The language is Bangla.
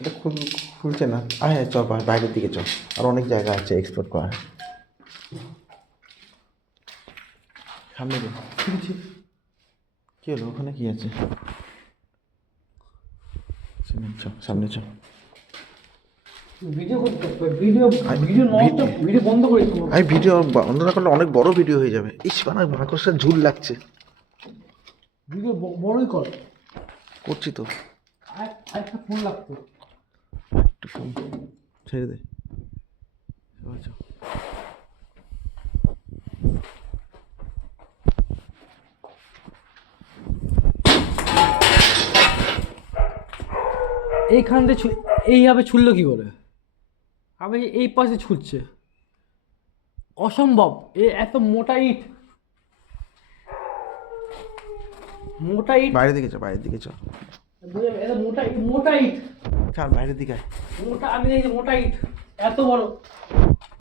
এটা খুলছে না। হ্যাঁ চল বাইরের দিকে চল, আর অনেক জায়গা আছে এক্সপ্লোর করার। সামনে দে, কি হলো ওখানে কি আছে? সামনে চ। ভিডিও করতে ভিডিও ভিডিও নষ্ট, ভিডিও বন্ধ করে দিবো। আমি ভিডিও বন্ধ না করলে অনেক বড় ভিডিও হয়ে যাবে। ইস বানা মাকড়সার ঝুল লাগছে। ভিডিও বড়ই কর। করছি তো। একটা ফোন লাগতো। একটু ফোন ছেড়ে দে। আচ্ছা এইখান দিয়ে এইভাবে ছুললো কি করে? আমি এই পাশে ছুটছে, অসম্ভব। এত মোটা ইট, মোটা ইট। বাইরের দিকে চ, বাইরের দিকে চ। এত মোটা ইট, মোটা ইট, ছাড় বাইরের দিকে আয়। মোটা। আমি দেখছি মোটা ইট এত বড়।